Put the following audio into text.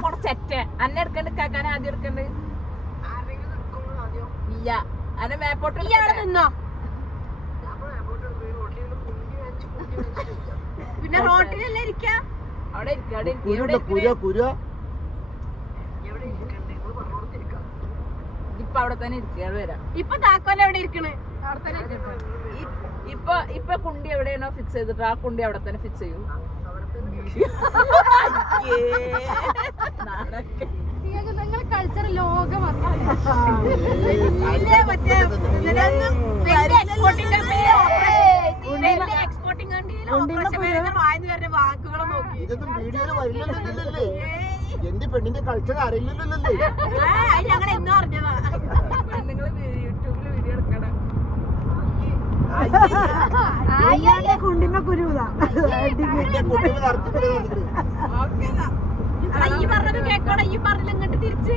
കുറച്ചെ അന്നെ എടുക്കണ്ട് കാക്കാൻ ആദ്യം എടുക്കണ്ട് ഇല്ല അന്നെ മേപ്പോട്ട് ഇയാളെ നിന്നോ പിന്നെ റോട്ടിലല്ലേ ഇരിക്കാം അവിടെ ഇപ്പൊ അവിടെ തന്നെ ഇരിക്കുക വരാം ഇപ്പൊ താക്കോല എവിടെ ഇരിക്കണേ അവിടെ തന്നെ ഇപ്പൊ കുണ്ടി എവിടെയാണോ ഫിക്സ് ചെയ്തിട്ട് ആ കുണ്ടി അവിടെ തന്നെ ഫിക്സ് ചെയ്യൂ നിങ്ങൾ കൾച്ചർ ലോകം വാക്കുകളെ നോക്കി എന്റെ പെണ്ണിന്റെ കൾച്ചർ അറിയില്ലല്ലേ ഞങ്ങൾ എന്നും അറിഞ്ഞതാ നിങ്ങൾ യൂട്യൂബില് വീഡിയോ എടുക്കണം കുണ്ടിമ കുരുതാ ഈ പറഞ്ഞത് കേക്കോടെ ഈ പറഞ്ഞില്ല ഇങ്ങോട്ട് തിരിച്ച്